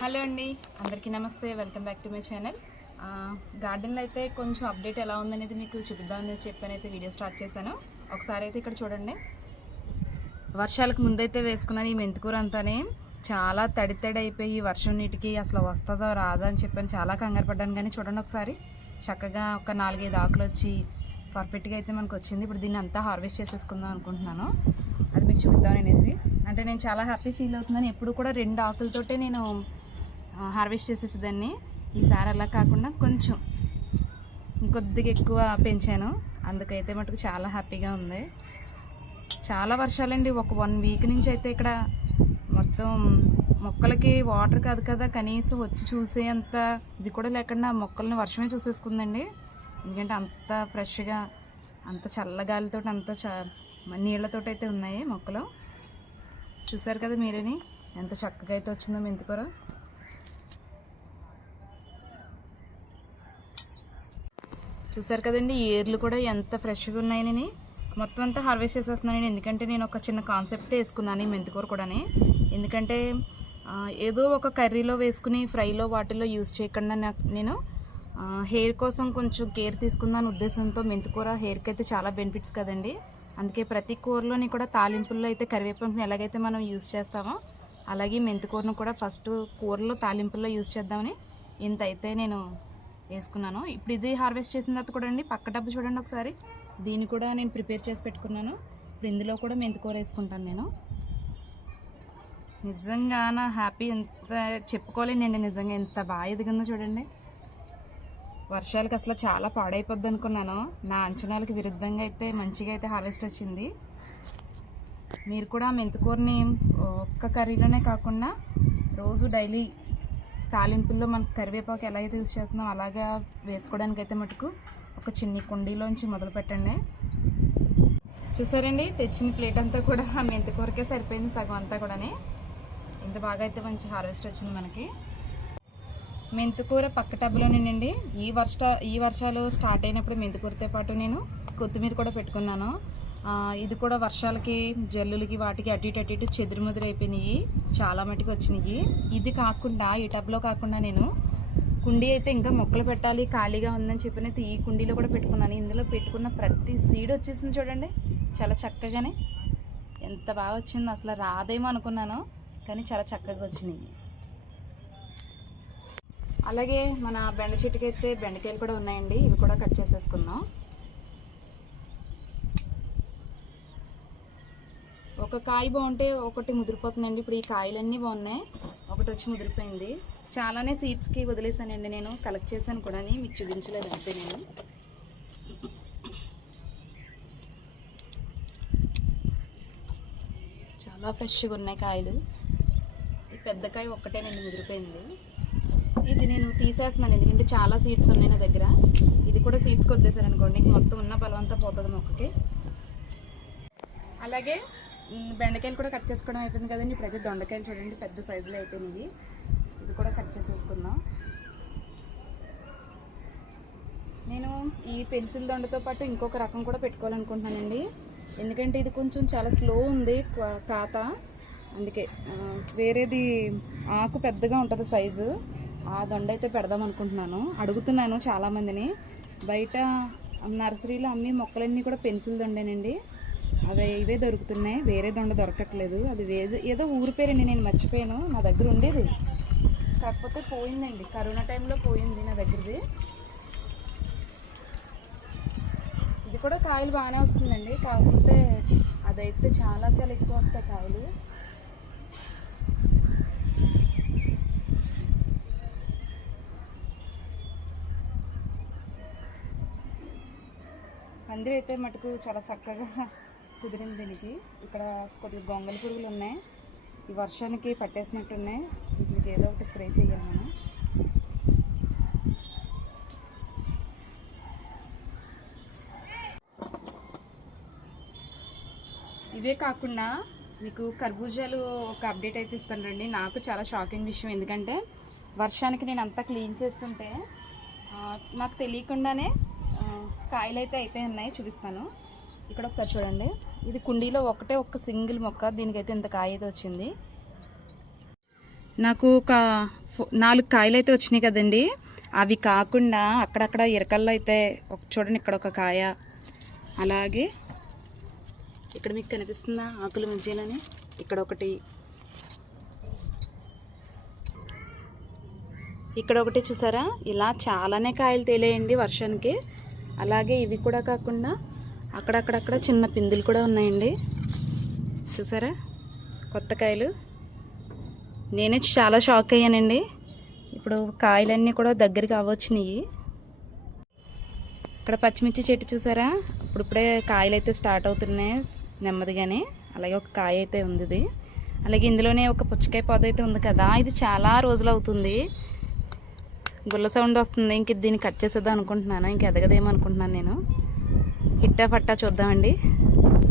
Hello అండి అందరికీ నమస్తే welcome back to my channel. గార్డెన్లో అయితే కొంచెం అప్డేట్ ఎలా ఉందనేది మీకు చూపిద్దామని చెప్పని అయితే వీడియో స్టార్ట్ చేశాను. ఒకసారి అయితే ఇక్కడ చూడండి. వర్షాలకు ముందైతే వేసుకున్నాను ఈ మెంతికూర అంతానే చాలా తడి తడి అయిపోయి వర్షం నీటికి అసలు వస్తుందో రాదా అని చెప్పాను చాలా కంగారు పడ్డాను. కానీ చూడండి ఒకసారి. చక్కగా ఒక నాలుగైదు ఆకులు వచ్చి పర్ఫెక్ట్గా అయితే మనకు వచ్చింది. ఇప్పుడు దీన్ని అంతా హార్వెస్ట్ చేసేసుకుందాం అనుకుంటున్నాను. అది మీకు చూపిద్దాం అనేసి. అంటే నేను చాలా హ్యాపీ ఫీల్ అవుతున్నాను ఎప్పుడు కూడా రెండు ఆకులతోటే నేను హార్వెస్ట్ చేసేసేదాన్ని. ఈసారి అలా కాకుండా కొంచెం ఇంకొద్దిగా ఎక్కువ పెంచాను. అందుకైతే మటుకు చాలా హ్యాపీగా ఉంది. చాలా వర్షాలండి. ఒక వన్ వీక్ నుంచి అయితే ఇక్కడ మొత్తం మొక్కలకి వాటర్ కాదు కదా కనీసం వచ్చి చూసేంత ఇది కూడా లేకుండా మొక్కల్ని వర్షమే చూసేసుకుందండి. ఎందుకంటే అంత ఫ్రెష్గా అంత చల్లగాలితో అంత చ నీళ్ళతోటి అయితే ఉన్నాయి మొక్కలు. చూసారు కదా మీరని? ఎంత చక్కగా అయితే వచ్చిందో మెంతికూర. చూసారు కదండి ఏర్లు కూడా ఎంత ఫ్రెష్గా ఉన్నాయని మొత్తం అంతా హార్వెస్ట్ చేసేస్తున్నాను ఎందుకంటే నేను ఒక చిన్న కాన్సెప్ట్ వేసుకున్నాను ఈ మెంతికూర కూడాని. ఎందుకంటే ఏదో ఒక కర్రీలో వేసుకుని ఫ్రైలో వాటిలో యూజ్ చేయకుండా నాకు నేను హెయిర్ కోసం కొంచెం కేర్ తీసుకుందాని ఉద్దేశంతో మెంతికూర హెయిర్కి అయితే చాలా బెనిఫిట్స్ కదండి. అందుకే ప్రతి కూరలోని కూడా తాలింపుల్లో అయితే కరివేపాకుని ఎలాగైతే మనం యూజ్ చేస్తామో అలాగే మెంతికూరను కూడా ఫస్ట్ కూరలో తాలింపుల్లో యూజ్ చేద్దామని ఇంత అయితే నేను వేసుకున్నాను. ఇప్పుడు ఇది హార్వెస్ట్ చేసిన తర్వాత కూడా అండి పక్క డబ్బు చూడండి ఒకసారి. దీన్ని కూడా నేను ప్రిపేర్ చేసి పెట్టుకున్నాను. ఇప్పుడు ఇందులో కూడా మెంతికూర వేసుకుంటాను నేను. నిజంగా నా హ్యాపీ ఎంత చెప్పుకోలేనండి నిజంగా ఎంత బాగా ఎదిగిందో చూడండి. వర్షాలకు అసలు చాలా పాడైపోద్ది అనుకున్నాను. నా అంచనాలకు విరుద్ధంగా అయితే మంచిగా అయితే హార్వెస్ట్ వచ్చింది. మీరు కూడా మెంతికూరని ఒక్క కర్రీలోనే కాకుండా రోజు డైలీ తాలింపుల్లో మనకు కరివేపాకు ఎలా అయితే యూజ్ చేస్తున్నాం అలాగా వేసుకోవడానికి అయితే మటుకు ఒక చిన్ని కుండీలోంచి మొదలు పెట్టండి. చూసారండి? తెచ్చిన ప్లేట్ అంతా కూడా మెంతికూరకే సరిపోయింది సగం అంతా కూడానే. ఇంత బాగా అయితే మంచి హార్వెస్ట్ వచ్చింది మనకి. మెంతికూర పక్క టబ్బులోనేనండి ఈ వర్ష ఈ వర్షాలు స్టార్ట్ అయినప్పుడు మెంతికూరతో పాటు నేను కొత్తిమీర కూడా పెట్టుకున్నాను. ఇది కూడా వర్షాలకి జల్లులకి వాటికి అటు ఇటు అటు ఇటు చెదురు అయిపోయినాయి. చాలా మటుకు వచ్చినాయి. ఇది కాకుండా ఈ టబ్లో కాకుండా నేను కుండీ అయితే ఇంకా మొక్కలు పెట్టాలి ఖాళీగా ఉందని చెప్పినైతే ఈ కుండీలో కూడా పెట్టుకున్నాను. ఇందులో పెట్టుకున్న ప్రతి సీడ్ వచ్చేసింది చూడండి. చాలా చక్కగానే. ఎంత బాగా వచ్చిందో అసలు రాదేమో అనుకున్నాను కానీ చాలా చక్కగా వచ్చినాయి. అలాగే మన బెండ చెట్టుకైతే బెండకాయలు కూడా ఉన్నాయండి. ఇవి కూడా కట్ చేసేసుకుందాం. ఒక కాయ బాగుంటే ఒకటి ముదిరిపోతుందండి. ఇప్పుడు ఈ కాయలన్నీ బాగున్నాయి. ఒకటి వచ్చి ముదిరిపోయింది. చాలానే సీడ్స్కి వదిలేసానండి నేను. కలెక్ట్ చేశాను కూడా మీకు చూపించలేదు అంతే నేను. చాలా ఫ్రెష్గా ఉన్నాయి కాయలు. ఈ పెద్ద కాయ ఒక్కటేనండి ముదిరిపోయింది. ఇది నేను తీసేస్తున్నాను. ఎందుకంటే చాలా సీడ్స్ ఉన్నాయి నా దగ్గర. ఇది కూడా సీడ్స్కి వద్దేశారు అనుకోండి ఇంక మొత్తం ఉన్న బలం అంతా పోతుంది మొక్కకి. అలాగే బెండకాయలు కూడా కట్ చేసుకోవడం అయిపోయింది కదండి. ఇప్పుడైతే దొండకాయలు చూడండి పెద్ద సైజులో అయిపోయినాయి. ఇది కూడా కట్ చేసేసుకుందాం. నేను ఈ పెన్సిల్ దొండతో పాటు ఇంకొక రకం కూడా పెట్టుకోవాలనుకుంటున్నానండి. ఎందుకంటే ఇది కొంచెం చాలా స్లో ఉంది కా- కాత అందుకే వేరేది ఆకు పెద్దగా ఉంటుంది సైజు. ఆ దొండ అయితే పెడదాం అనుకుంటున్నాను. అడుగుతున్నాను చాలామందిని. బయట నర్సరీలో అమ్మి మొక్కలన్నీ కూడా పెన్సిల్ దొండేనండి. అవి ఇవే దొరుకుతున్నాయి. వేరే దొండ దొరకట్లేదు. అది ఏదో ఊరి పేరండి నేను మర్చిపోయాను. నా దగ్గర ఉండేది. కాకపోతే పోయిందండి. కరోనా టైంలో పోయింది నా దగ్గరది. ఇది కూడా కాయలు బాగానే వస్తుందండి. కాకపోతే అదైతే చాలా చాలా ఎక్కువ వస్తాయి కాయలు. పందిరి అయితే మటుకు చాలా చక్కగా కుదిరింది దీనికి. ఇక్కడ కొద్దిగా గొంగల పురుగులు ఉన్నాయి. ఈ వర్షానికి పట్టేసినట్టున్నాయి వీటికి ఏదో ఒకటి స్ప్రే చేయాలి మనం. ఇవే కాకుండా మీకు కర్బూజాలు ఒక అప్డేట్ అయితే ఇస్తాను రండి. నాకు చాలా షాకింగ్ విషయం ఎందుకంటే వర్షానికి నేను అంతా క్లీన్ చేస్తుంటే నాకు తెలియకుండానే కాయలు అయితే అయిపోయి ఉన్నాయి. చూపిస్తాను. ఇక్కడ ఒకసారి చూడండి. ఇది కుండీలో ఒకటే ఒక్క సింగిల్ మొక్క దీనికైతే ఇంత కాయ అయితే వచ్చింది. నాకు ఒక నాలుగు కాయలు అయితే వచ్చినాయి కదండి. అవి కాకుండా అక్కడక్కడ ఇరకల్లో అయితే ఒక చూడండి ఇక్కడ ఒక కాయ. అలాగే ఇక్కడ మీకు కనిపిస్తుందా ఆకుల మధ్యలోనే? ఇక్కడ ఒకటి. ఇక్కడ ఒకటి చూసారా? ఇలా చాలానే కాయలు తేలేయండి వర్షానికి. అలాగే ఇవి కూడా కాకుండా అక్కడక్కడక్కడ చిన్న పిందులు కూడా ఉన్నాయండి. చూసారా? కొత్త కాయలు. నేనే చాలా షాక్ అయ్యానండి. ఇప్పుడు కాయలన్నీ కూడా దగ్గరికి అవ్వచ్చినాయి. ఇక్కడ పచ్చిమిర్చి చెట్టు చూసారా? ఇప్పుడిప్పుడే కాయలు అయితే స్టార్ట్ అవుతున్నాయి నెమ్మదిగానే. అలాగే ఒక కాయ అయితే ఉంది ఇది అలాగే ఇందులోనే ఒక పుచ్చకాయ పొద అయితే ఉంది కదా ఇది చాలా రోజులు అవుతుంది. గుల్ల సౌండ్ వస్తుంది ఇంక దీన్ని కట్ చేసేద్దాం అనుకుంటున్నాను? ఇంక ఎదగదేమో అనుకుంటున్నాను నేను. హిట్టా పట్టా చూద్దామండి.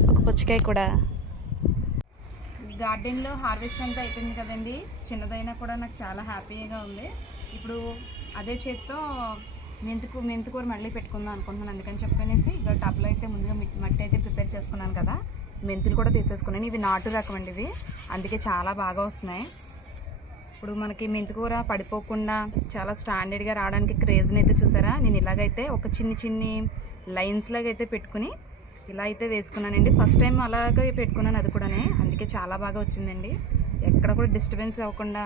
ఒక పుచ్చకాయ కూడా. గార్డెన్లో హార్వెస్ట్ అంతా అయిపోయింది కదండి. చిన్నదైనా కూడా నాకు చాలా హ్యాపీగా ఉంది. ఇప్పుడు అదే చేత్తో మెంతుకు మెంతుకూర మళ్ళీ పెట్టుకుందాం అనుకుంటున్నాను. అందుకని చెప్పనేసి ఇక టబ్లో అయితే ముందుగా మట్టి అయితే ప్రిపేర్ చేసుకున్నాను కదా. మెంతులు కూడా తీసేసుకున్నాను. ఇవి నాటు రకం అండి ఇవి. అందుకే చాలా బాగా వస్తున్నాయి. ఇప్పుడు మనకి మెంతికూర పడిపోకుండా చాలా స్టాండర్డ్గా రావడానికి క్రేజ్ని అయితే చూసారా? నేను ఇలాగైతే ఒక చిన్ని చిన్ని లైన్స్ లాగా అయితే పెట్టుకుని ఇలా అయితే వేసుకున్నానండి. ఫస్ట్ టైం అలాగే పెట్టుకున్నాను అది కూడానే. అందుకే చాలా బాగా వచ్చిందండి. ఎక్కడ కూడా డిస్టర్బెన్స్ అవ్వకుండా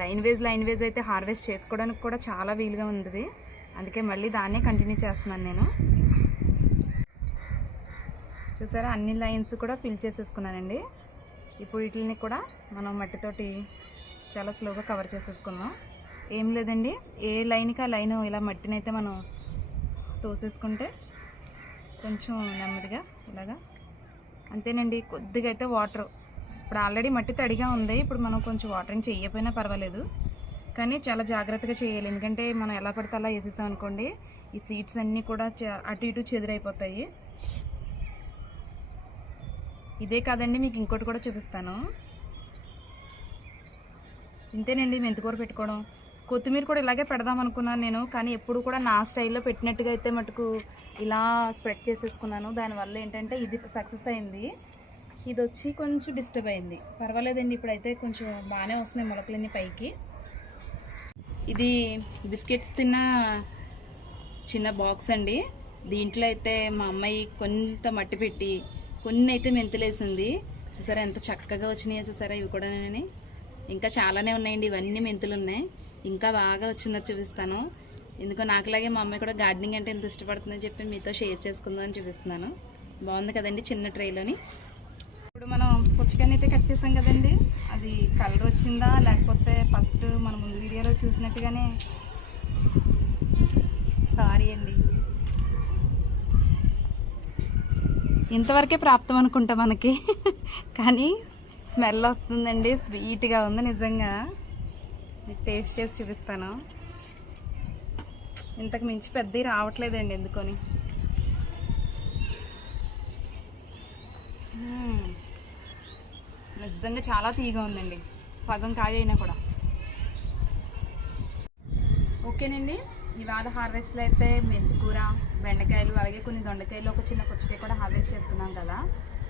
లైన్ వేజ్ లైన్ వేజ్ అయితే హార్వెస్ట్ చేసుకోవడానికి కూడా చాలా వీలుగా ఉంది అందుకే మళ్ళీ దాన్నే కంటిన్యూ చేస్తున్నాను నేను. చూసారా? అన్ని లైన్స్ కూడా ఫిల్ చేసేసుకున్నానండి. ఇప్పుడు వీటిని కూడా మనం మట్టితోటి చాలా స్లోగా కవర్ చేసేసుకుందాం ఏం లేదండి. ఏ లైన్కి ఆ లైన్ ఇలా మట్టినైతే మనం తోసేసుకుంటే కొంచెం నెమ్మదిగా ఇలాగా. అంతేనండి కొద్దిగా అయితే వాటర్. ఇప్పుడు ఆల్రెడీ మట్టి తడిగా ఉంది ఇప్పుడు మనం కొంచెం వాటరింగ్ చేయకపోయినా పర్వాలేదు. కానీ చాలా జాగ్రత్తగా చేయాలి. ఎందుకంటే మనం ఎలా పడితే అలా వేసేసాం అనుకోండి ఈ సీడ్స్ అన్నీ కూడా అటు ఇటు చెదిరైపోతాయి. ఇదే కాదండి మీకు ఇంకోటి కూడా చూపిస్తాను. ఇంతేనండి మెంతికూర పెట్టుకోవడం. కొత్తిమీర కూడా ఇలాగే పెడదాం అనుకున్నాను నేను కానీ ఎప్పుడు కూడా నా స్టైల్లో పెట్టినట్టుగా అయితే మటుకు ఇలా స్ప్రెడ్ చేసేసుకున్నాను. దానివల్ల ఏంటంటే ఇది సక్సెస్ అయింది. ఇది వచ్చి కొంచెం డిస్టర్బ్ అయింది. పర్వాలేదండి ఇప్పుడైతే కొంచెం బాగానే వస్తున్నాయి మొలకలన్నీ పైకి. ఇది బిస్కెట్స్ తిన్న చిన్న బాక్స్ అండి. దీంట్లో అయితే మా అమ్మాయి కొంత మట్టి పెట్టి కొన్ని అయితే మెంతులేసింది. చూసారా ఎంత చక్కగా వచ్చినాయో చూసారా ఇవి కూడా ఇంకా చాలానే ఉన్నాయండి ఇవన్నీ మెంతులు ఉన్నాయి ఇంకా బాగా వచ్చిందో చూపిస్తాను. ఎందుకో నాకులాగే మా అమ్మాయి కూడా గార్డెనింగ్ అంటే ఎంత ఇష్టపడుతుందని చెప్పి మీతో షేర్ చేసుకుందాం అని చూపిస్తున్నాను. బాగుంది కదండి చిన్న ట్రైలోని. ఇప్పుడు మనం పుచ్చకాయని అయితే కట్ చేసాం కదండి. అది కలర్ వచ్చిందా? లేకపోతే ఫస్ట్ మన ముందు వీడియోలో చూసినట్టుగానే సారీ అండి. ఇంతవరకే ప్రాప్తం అనుకుంటా మనకి. కానీ స్మెల్ వస్తుందండి. స్వీట్గా ఉంది నిజంగా. మీకు టేస్ట్ చేసి చూపిస్తాను. ఇంతకు మించి పెద్దవి రావట్లేదండి ఎందుకొని. నిజంగా చాలా తీగా ఉందండి. సగం కాయ అయినా కూడా. ఓకేనండి. ఇవాళ హార్వెస్ట్లో అయితే మెంతికూర బెండకాయలు అలాగే కొన్ని దొండకాయలు ఒక చిన్న పుచ్చకాయ కూడా హార్వెస్ట్ చేసుకున్నాం కదా.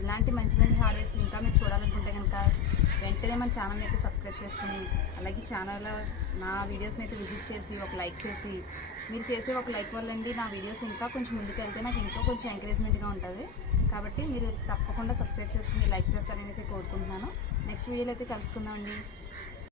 ఇలాంటి మంచి మంచి హార్వెస్ట్లు ఇంకా మీరు చూడాలనుకుంటే కనుక వెంటనే మన ఛానల్ని అయితే సబ్స్క్రైబ్ చేసుకుని అలాగే ఛానల్లో నా వీడియోస్ని అయితే విజిట్ చేసి ఒక లైక్ చేసి మీరు చేసే ఒక లైక్ వల్లండి నా వీడియోస్ ఇంకా కొంచెం ముందుకు వెళ్తే నాకు ఇంకా కొంచెం ఎంకరేజ్మెంట్గా ఉంటుంది. కాబట్టి మీరు తప్పకుండా సబ్స్క్రైబ్ చేసుకుని లైక్ చేస్తారని అయితే కోరుకుంటున్నాను. నెక్స్ట్ వీడియోలో అయితే కలుసుకుందామండి.